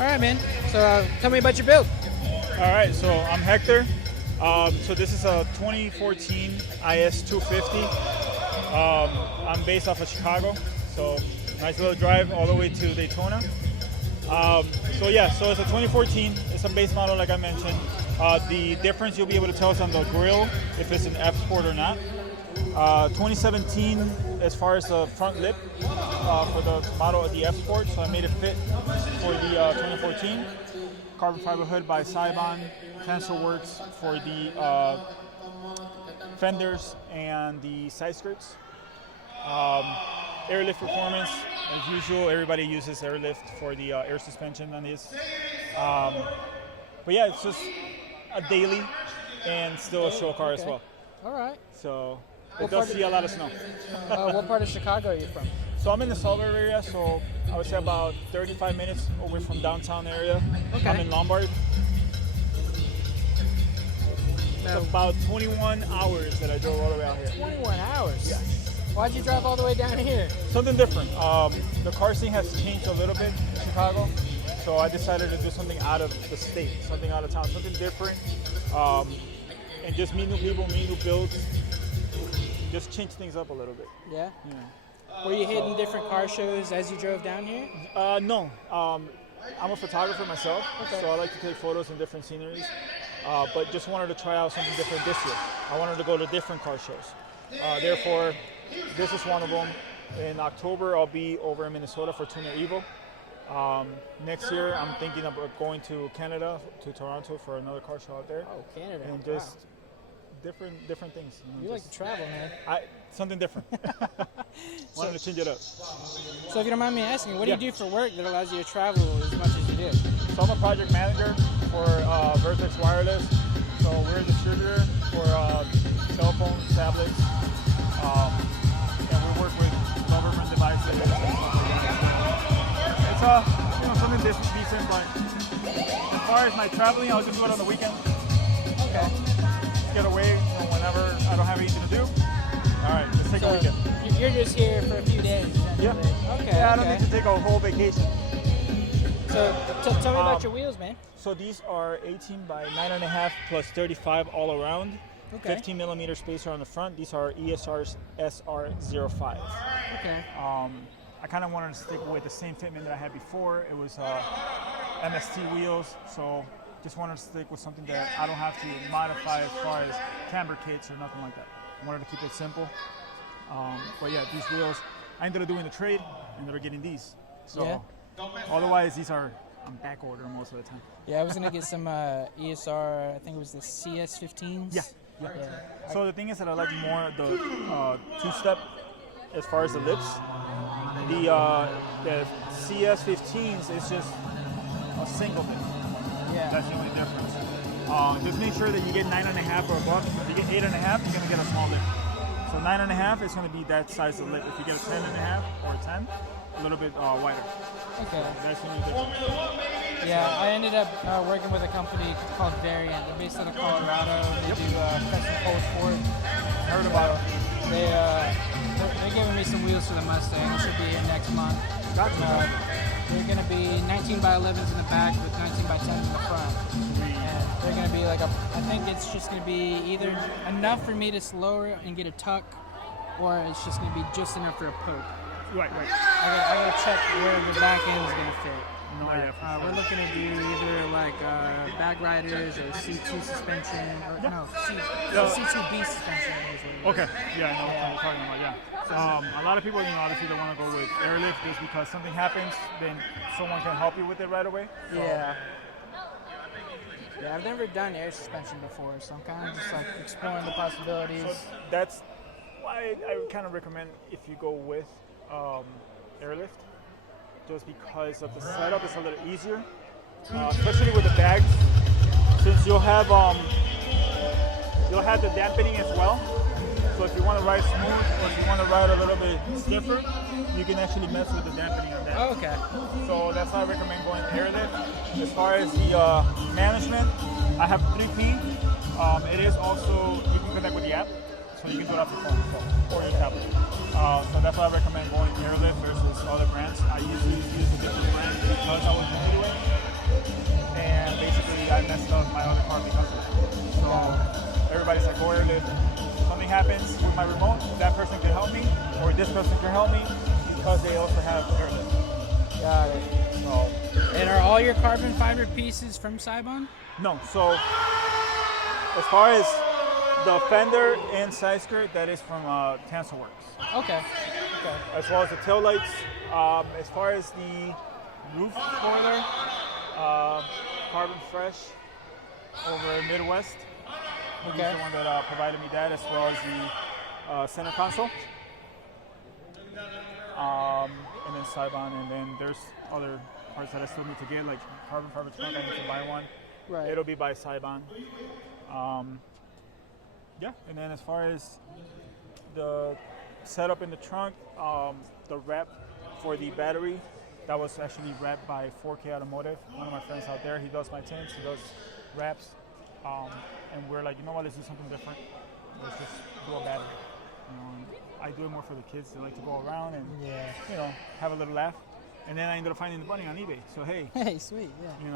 All right, man. So tell me about your build. All right, so I'm Hector. So this is a 2014 IS 250. I'm based off of Chicago, so nice little drive all the way to Daytona. So it's a 2014. It's a base model, like I mentioned. The difference you'll be able to tell is on the grille if it's an F Sport or not. 2017, as far as the front lip for the model of the F Sport, so I made it fit for the 2014. Carbon fiber hood by Saibon, Cancel Works for the fenders and the side skirts. Airlift performance, as usual, everybody uses airlift for the air suspension on this. But yeah, it's just a daily and still a show car as well. All right. So it does see a lot of snow. What part of Chicago are you from? So I'm in the Salisbury area, so I would say about 35 minutes away from downtown area. Okay. I'm in Lombard. It's about 21 hours that I drove all the way out here. 21 hours? Yeah. Why'd you drive all the way down here? Something different. The car scene has changed a little bit in Chicago, so I decided to do something out of the state, something out of town, something different, and just meet new people, meet new builds, just change things up a little bit. Yeah? Were you hitting different car shows as you drove down here? No. I'm a photographer myself, so I like to take photos in different sceneries, but just wanted to try out something different this year. I wanted to go to different car shows. Therefore, this is one of them. In October, I'll be over in Minnesota for Tuner Evo. Next year, I'm thinking about going to Canada, to Toronto for another car show out there. Oh, Canada. And just different things. You like to travel, man. Something different. Wanted to change it up. So if you don't mind me asking, what do you do for work that allows you to travel as much as you do? So I'm a project manager for Vertex Wireless. So we're a distributor for cell phones, tablets, and we work with government devices. It's something decent, but as far as my traveling, I'll just do it on the weekend. Okay. Get away whenever I don't have anything to do. All right, let's take a weekend. You're just here for a few days. Yeah. Okay. Yeah, I don't need to take a whole vacation. So tell me about your wheels, man. So these are 18 by 9.5 plus 35 all around. Okay. 15 millimeter spacer on the front. These are ESR's SR05. Okay. I kind of wanted to stick with the same fitment that I had before. It was MST wheels, so just wanted to stick with something that I don't have to modify as far as camber kits or nothing like that. I wanted to keep it simple. But yeah, these wheels, I ended up doing the trade, ended up getting these. So otherwise, these are on back order most of the time. Yeah, I was gonna get some ESR. I think it was the CS15s. Yeah. So the thing is that I like more the two-step as far as the lips. The CS15s is just a single lip. Yeah. That's the only difference. Just make sure that you get 9.5 or above. If you get 8.5, you're gonna get a small lip. So 9.5 is gonna be that size of lip. If you get a 10.5 or a 10, a little bit wider. Okay. That's the only difference. Yeah, I ended up working with a company called Variant. They're based out of Colorado. They do custom pole sport. Heard about it. They're giving me some wheels for the Mustang. It should be here next month. Gotcha. They're going to be 19 by 11s in the back with 19 by 10s in the front. And they're going to be like I think it's just going to be either enough for me to slow her and get a tuck, or it's just going to be just enough for a poke. Right. I got to check where the back end is going to fit. No, We're looking to do either like back riders or C2 suspension, or C2B suspension. Okay. Yeah, I know what you're talking about. Yeah. A lot of people, obviously they want to go with airlift just because something happens, then someone can help you with it right away. Yeah. Yeah, I've never done air suspension before, so I'm kind of just like exploring the possibilities. So that's why I kind of recommend if you go with airlift, just because of the setup is a little easier, especially with the bags, since you'll have the dampening as well. So if you want to ride smooth or if you want to ride a little bit stiffer, you can actually mess with the dampening on that. Oh, okay. So that's why I recommend going airlift. As far as the management, I have 3P. It is also, you can connect with the app, so you can do it off your phone as well, or your tablet. So that's why I recommend going airlift versus other brands. I usually use a different brand because I was new to it. everybody's like, go airlift. Something happens with my remote, that person can help me, or this person can help me because they also have airlift. Got it. So, And are all your carbon fiber pieces from Saibon? no, so as far as the fender and side skirt, that is from TancelWorks. Okay. As well as the tail lights, as far as the roof spoiler, Carbon Fresh over Midwest. He's the one that provided me that, as well as the center console. And then Saibon, and then there's other parts that I still need to get, like carbon fiber trunk. I need to buy one. Right. It'll be by Saibon. Yeah, and then as far as the setup in the trunk, the wrap for the battery, that was actually wrapped by 4K Automotive. One of my friends out there, he does my tints, he does wraps. And we're like, you know what, let's do something different. Let's just do a battery. I do it more for the kids. They like to go around and have a little laugh. And then I ended up finding the bunny on eBay. So hey, sweet,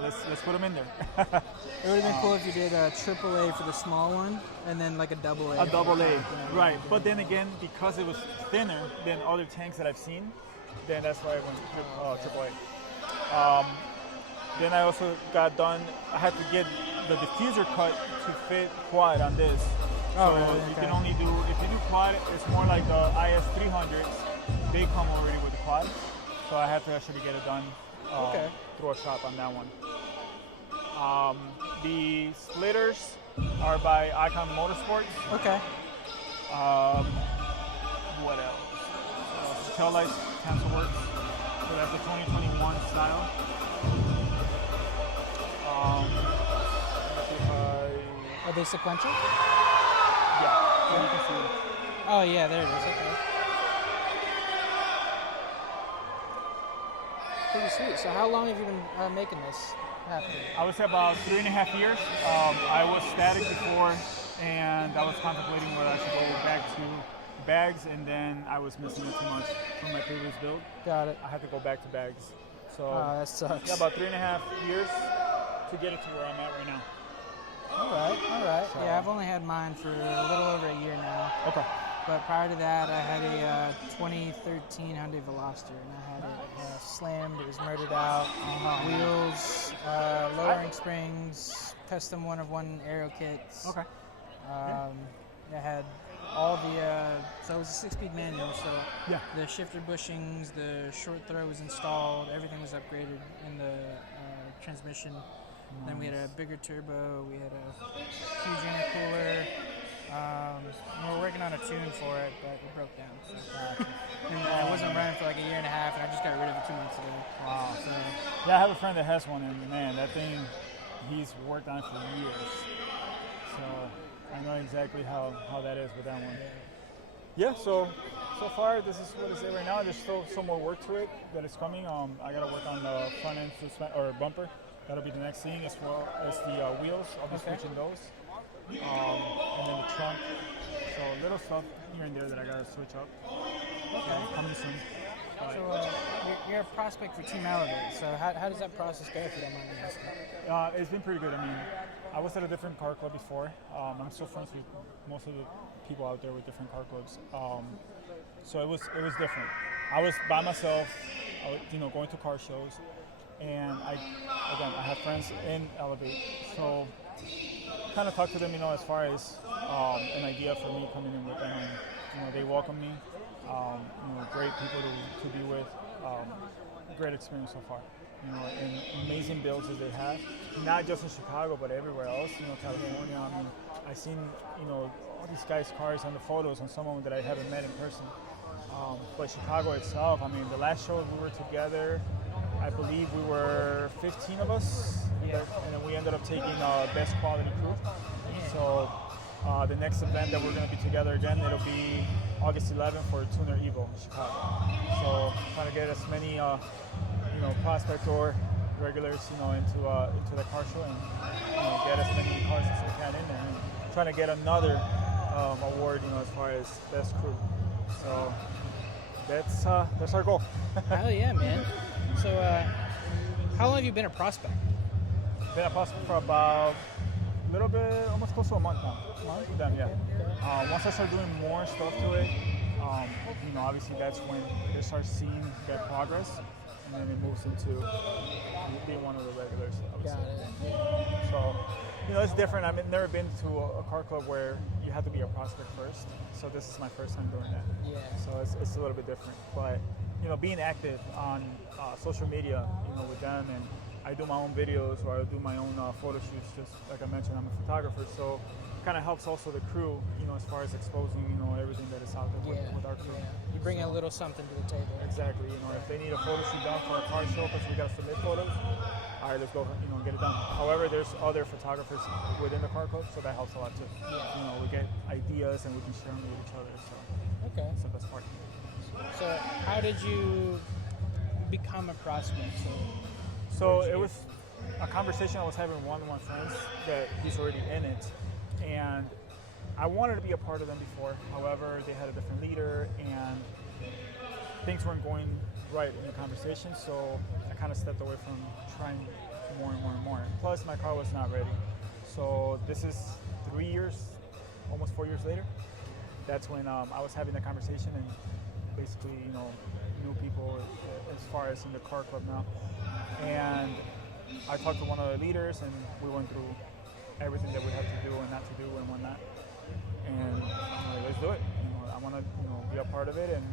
let's put them in there. It would have been cool if you did a AAA for the small one, and then like a AA. A double A, right? But then again, because it was thinner than other tanks that I've seen, then that's why I went AAA. Then I also got done. I had to get the diffuser cut to fit quad on this. So you can only do, if you do quad, it's more like the IS 300s. They come already with the quad. So I had to actually get it done through a shop on that one. The splitters are by Icon Motorsports. Okay. What else? Tail lights, TancelWorks. So that's the 2021 style. Are they sequential? Yeah, so you can see. Oh yeah, there it is. Okay. Pretty sweet. So how long have you been making this? I would say about 3.5 years. I was static before, and I was contemplating whether I should go back to bags, and then I was missing it too much from my previous build. Got it. I had to go back to bags. So that sucks. Yeah, about 3.5 years to get it to where I'm at right now. All right. So, yeah, I've only had mine for a little over a year now. Okay. But prior to that, I had a 2013 Hyundai Veloster, and I had it slammed. It was murdered out. Wheels, lowering springs, custom one-of-one aero kits. Okay. I had all the, so it was a 6-speed manual, so the shifter bushings, the short throw was installed, everything was upgraded in the transmission. Nice. Then we had a bigger turbo, we had a huge intercooler. We were working on a tune for it, but it broke down. So. And it wasn't running for like a year and a half, and I just got rid of it 2 months ago. Wow. So, yeah, I have a friend that has one, and man, that thing, he's worked on it for years. So I know exactly how that is with that one. Yeah, so far this is what it's at right now. There's still some more work to it that is coming. I gotta work on the front end bumper. That'll be the next thing, as well as the wheels. I'll be switching those. And then the trunk. So little stuff here and there that I gotta switch up. Coming soon. So you're a prospect for Team Elevate. So how does that process go, if you don't mind me asking? It's been pretty good. I mean, I was at a different car club before. I'm still friends with most of the people out there with different car clubs. So it was different. I was by myself, going to car shows, and I have friends in Elevate. So kind of talk to them, as far as an idea for me coming in with them, and they welcome me. Great people to be with. Great experience so far. And amazing builds that they have, not just in Chicago but everywhere else. California. I mean, I've seen all these guys' cars on the photos, and some of them that I haven't met in person. But Chicago itself, I mean, the last show we were together, I believe we were 15 of us, and then we ended up taking best quality crew. So the next event that we're going to be together again, it'll be August 11th for Tuner Evo in Chicago. So trying to get as many prospect or regulars into the car show, and get as many cars as we can in there, and trying to get another award as far as best crew. So that's our goal. Hell yeah, man. So how long have you been a prospect? Been a prospect for about A little bit, almost close to a month now. Month? With them, yeah. Okay. Once I start doing more stuff to it, obviously that's when they start seeing that progress, and then it moves into being one of the regulars. I would Got say. it. So, it's different. I've never been to a car club where you have to be a prospect first. So this is my first time doing that. Yeah. So it's a little bit different. But, being active on social media, with them, and I do my own videos or I do my own photo shoots. Just like I mentioned, I'm a photographer, so it kind of helps also the crew, as far as exposing, everything that is out there with our crew. Yeah. You bring a little something to the table. Exactly. If they need a photo shoot done for a car show because we got to submit photos, all right, let's go, get it done. However, there's other photographers within the car club, so that helps a lot too. Yeah. We get ideas and we can share them with each other, so Okay. that's the best part. So how did you become a prospect? So it was a conversation I was having with one of my friends that he's already in it, and I wanted to be a part of them before. However, they had a different leader, and things weren't going right in the conversation, so I kind of stepped away from trying more and more and more. Plus, my car was not ready. So this is 3 years, almost 4 years later. That's when I was having the conversation and basically, knew people as far as in the car club now. And I talked to one of the leaders, and we went through everything that we had to do and not to do and whatnot. And let's do it. I want to, be a part of it and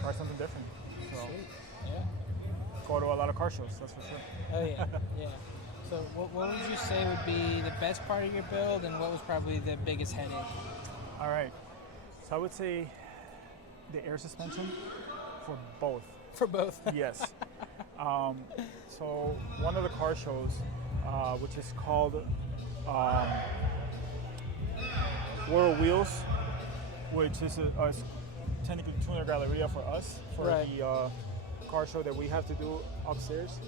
try something different. So Sweet. Yeah. go to a lot of car shows, that's for sure. Oh yeah. Yeah. So what would you say would be the best part of your build, and what was probably the biggest headache? All right. So I would say the air suspension for both. For both. Yes. So one of the car shows, which is called World Wheels, which is technically tuner galleria for us, for Right. the car show that we have to do upstairs.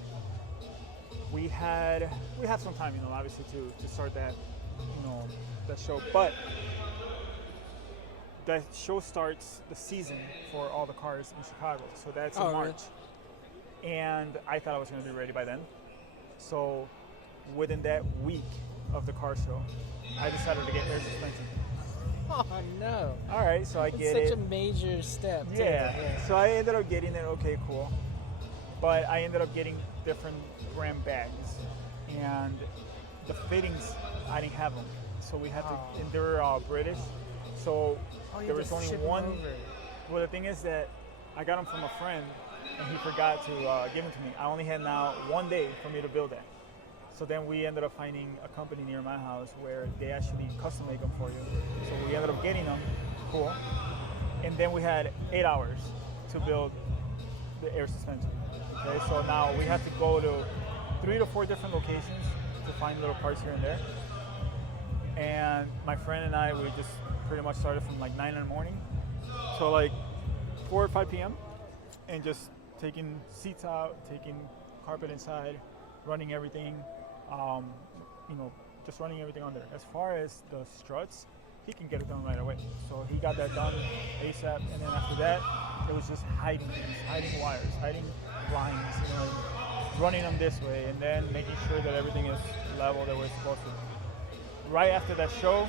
We had some time, obviously to start that, that show, but that show starts the season for all the cars in Chicago, so that's in Oh, really? March. And I thought I was going to be ready by then. So within that week of the car show, I decided to get air suspension. Oh no. All right, so I It's get such it. a major step. too. Yeah. So I ended up getting it. Okay, cool. But I ended up getting different brand bags, and the fittings I didn't have them, so we had to. Oh. And they were British, so Oh, you there had was to only ship 'em one. over. Well, the thing is that I got them from a friend, and he forgot to give them to me. I only had now 1 day for me to build that. So then we ended up finding a company near my house where they actually custom make them for you. So we ended up getting them. Cool. And then we had 8 hours to build the air suspension. Okay, so now we had to go to 3 to 4 different locations to find little parts here and there. And my friend and I, we just pretty much started from like 9 in the morning to like 4 or 5 p.m. and just taking seats out, taking carpet inside, running everything, just running everything on there. As far as the struts, he can get it done right away. So he got that done ASAP, and then after that, it was just hiding things, hiding wires, hiding lines, running them this way, and then making sure that everything is level the way it's supposed to. Right after that show,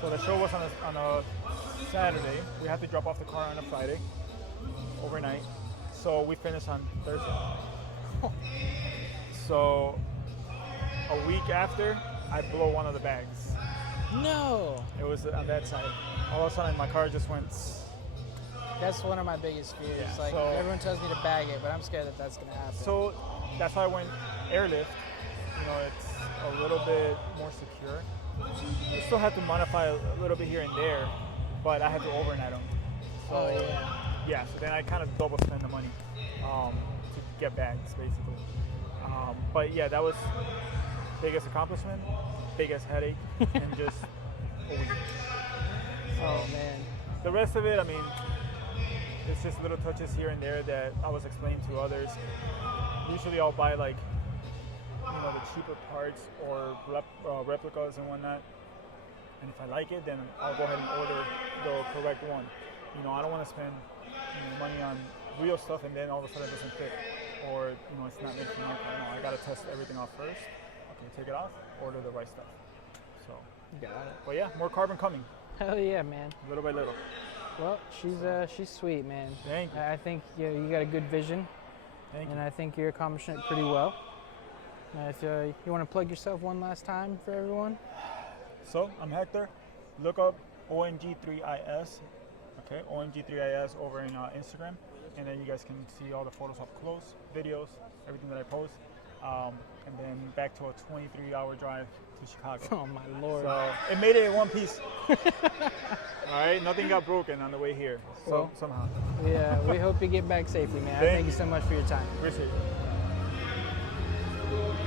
so the show was on a Saturday. We had to drop off the car on a Friday, overnight. So we finished on Thursday. So a week after, I blow one of the bags. No. It was on that side. All of a sudden, my car just went. That's one of my biggest fears. Yeah, Like so- everyone tells me to bag it, but I'm scared that that's gonna happen. So that's why I went airlift. It's a little bit more secure. You still have to modify a little bit here and there, but I had to overnight them. So, Oh yeah. Yeah, so then I kind of double spend the money to get bags, basically. But yeah, that was biggest accomplishment, biggest headache, and just a week. Oh man. The rest of it, I mean, it's just little touches here and there that I was explaining to others. Usually I'll buy like, the cheaper parts or replicas and whatnot. And if I like it, then I'll go ahead and order the correct one. I don't want to spend money on real stuff and then all of a sudden it doesn't fit. Or, it's not made for my car. No, I got to test everything off first. You take it off, order the right stuff. So, Got it. but yeah, more carbon coming, Hell yeah, man. little by little. Well, she's sweet, man. Thank you. I think you got a good vision, Thank you. and I think you're accomplishing it pretty well. If you want to plug yourself one last time for everyone. So I'm Hector. Look up OMG3IS. Okay, OMG3IS over in Instagram, and then you guys can see all the photos up close, videos, everything that I post, and then back to a 23-hour drive to Chicago. Oh my lord. So it made it in one piece. All right, nothing got broken on the way here. So Well, somehow. Yeah, we hope you get back safely, man. Thank Thank you so much for your time. Appreciate it.